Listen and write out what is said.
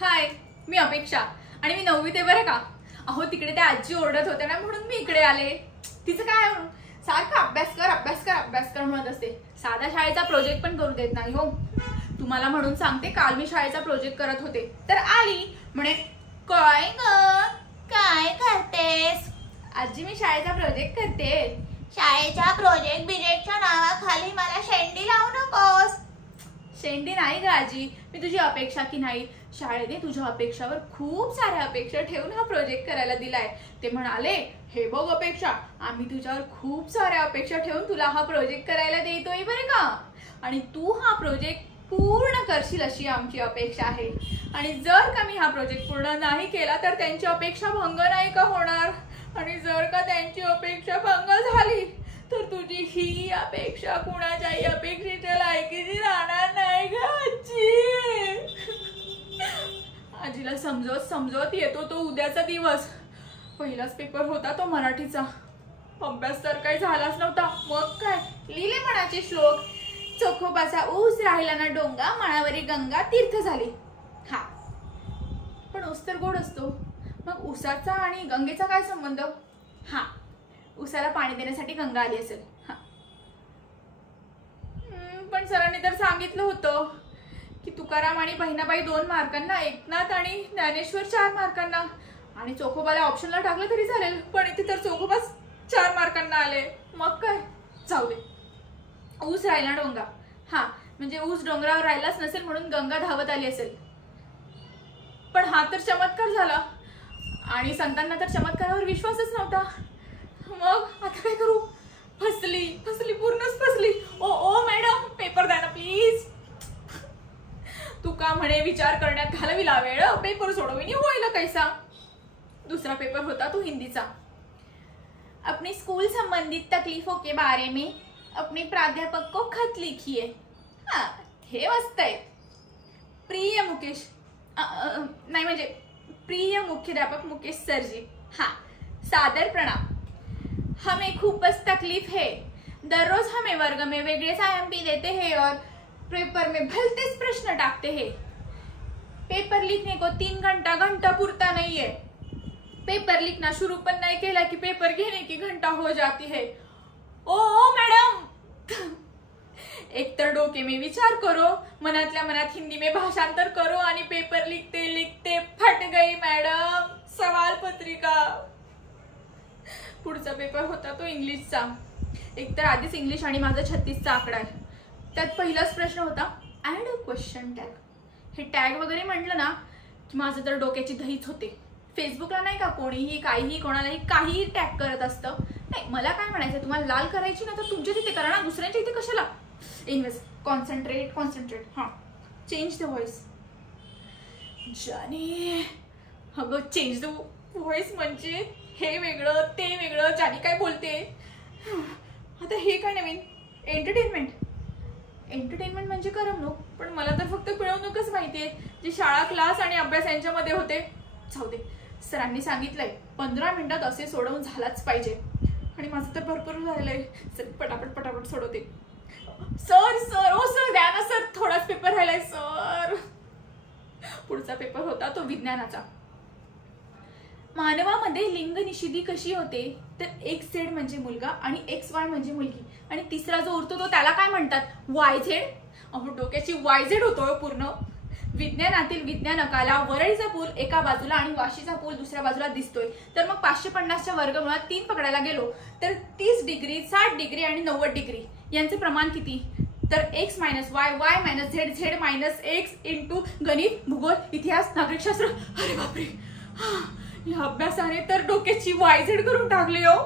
हाय, मी अपेक्षा आणि मी 9वीत आहे बरं का। अहो तिकडे त्या आजी ओरडत होत्या ना म्हणून मी इकडे आले। तिचं काय सारखं अभ्यास कर अभ्यास कर अभ्यास कर म्हणत असते, साधा शाळेचा प्रोजेक्ट पण करू देत नाही हो। तुम्हाला म्हणून सांगते, काल मी शाळेचा प्रोजेक्ट करत होते तर आली म्हणे काय ग काय करतेस? आजी मी शाळेचा प्रोजेक्ट करते। शाळेच्या प्रोजेक्ट बिजेक्टच्या नावाखाली मला शेंडी लावू नकोस। शेंडी नाही ग आजी, मी तुझी अपेक्षा की नाही, शाळेने तुझ्या अपेक्षावर खूप साऱ्या अपेक्षा ठेवून हा प्रोजेक्ट करायला दिलाय। ते म्हणाले हे बघ अपेक्षा, आम्ही तुझ्यावर खूप साऱ्या अपेक्षा ठेवून तुला हा प्रोजेक्ट करायला देतोय बरं का, आणि तू हा प्रोजेक्ट पूर्ण करशील अशी आमची अपेक्षा आहे। आणि जर का मी हा प्रोजेक्ट पूर्ण नाही केला तर त्यांची अपेक्षा भंग नाही का होणार, आणि जर का त्यांची अपेक्षा भंग झाली तर तुझी ही अपेक्षा कुणाच्याही अपेक्षेच्या लायकीची राहणार नाही ग आजी। आजीला समजवत येतो तो उद्याचा दिवस। पहिलाच पेपर होता तो मराठीचा, अभ्यास तर काही झालाच नव्हता। मग काय लिहिले मनाचे श्लोक, चोखोबाचा ऊस राहिला ना डोंगा, मनावरी गंगा तीर्थ झाली। हा पण ऊस तर गोड असतो, मग ऊसाचा आणि गंगेचा काय संबंध? हा ऊसाला पाणी देण्यासाठी गंगा आली असेल। हा पण सरांनी तर सांगितलं होतं की तुकाराम आणि बहिणाबाई 2 मार्कांना, एकनाथ आणि ज्ञानेश्वर 4 मार्कांना, आणि चोखोबाला ऑप्शनला टाकलं तरी चालेल, पण इथे तर चोखोबाच 4 मार्कांना आले। मग काय जाऊ दे, ऊस राहिला डोंगा, हा म्हणजे ऊस डोंगरावर राहिलाच नसेल म्हणून गंगा धावत आली असेल। पण हा तर चमत्कार झाला, आणि संतांना तर चमत्कारावर विश्वासच नव्हता। मग आता काय करू? फसली पूर्णच फसली। ओ मॅडम पेपर द्या ना प्लीज। तू का म्हणे विचार करण्यात घालविला वेळ, पेपर सोडविनी होईल कैसा। दूसरा पेपर होता तो हिंदीचा। अपनी स्कूल संबंधित तकलीफों के बारे में अपने प्राध्यापक को खत लिखिए। हाँ हे मस्त आहे। प्रिय मुकेश नाही म्हणजे प्रिय मुख्याध्यापक मुकेश सर जी, हाँ सादर प्रणाम। हमें खूबच तकलीफ है, दररोज हमें वर्ग में वेगळे IMP देते हैं और पेपर में भलतेच प्रश्न टाकते हैं। पेपर लिखने को 3 घंटा पूरता नहीं है। पेपर लिखना शुरू पण नहीं केला कि पेपर घेने की घंटा हो जाती है। ओ मैडम एक तर डोके में विचार करो, मनातल्या मनात हिंदी में भाषांतर करो, आणि पेपर लिखते लिखते फट गई मैडम सवाल पत्रिका। पुढचा पेपर होता तो इंग्लिशचा। एक तर आधीच इंग्लिश आणि माझा 36चा आकडा आहे, त्यात पहिलाच प्रश्न होता ऍड अ क्वेश्चन टॅग। हे टॅग वगैरे म्हटलं ना की माझं तर डोक्याची दहीच होते। फेसबुकला नाही का कोणीही काहीही कोणालाही काहीही टॅग करत असतं। नाही मला काय म्हणायचं, तुम्हाला लाल करायची ना तर तुमच्या तिथे करा ना, दुसऱ्यांच्या इथे कशाला। इन्वेस्ट कॉन्सन्ट्रेट हा चेंज द व्हॉइस। जाने अगं चेंज द व्हॉइस म्हणजे हे वेगळं ते वेगळं, जाने काय बोलते। आता हे काय नवीन एंटरटेनमेंट म्हणजे करमणूक, पण मला तर फक्त पिळवणूकच माहितीये, जी शाळा क्लास आणि अभ्यास यांच्यामध्ये होते। जाऊ दे, सरांनी सांगितलंय 15 मिनिटात असे सोडवून झालाच पाहिजे, आणि माझं तर भरपूर राहिलंय। सर पटापट सोडवते। सर ओ सर द्या ना सर, थोडाच पेपर राहिलाय सर। पुढचा पेपर होता तो विज्ञानाचा। मानवामध्ये लिंग निषेधी कशी होते तर XZ म्हणजे मुलगा आणि XY म्हणजे मुलगी, आणि तिसरा जो उरतो तो त्याला काय म्हणतात YZ। अहो डोक्याची YZ होतोय पूर्ण। विज्ञानातील विज्ञानकाला वरळीचा पूल एका बाजूला आणि वाशीचा पूल दुसऱ्या बाजूला दिसतोय, तर मग 550च्या वर्गमुळात 3 पकडायला गेलो तर 30 डिग्री 60 डिग्री आणि 90 डिग्री यांचे प्रमाण किती? तर X - Y Y - Z Z - X into गणित, भूगोल, इतिहास, नागरिकशास्त्र। अरे बापरे, या अभ्यासाने तर डोक्याची YZ करून टाकली हो।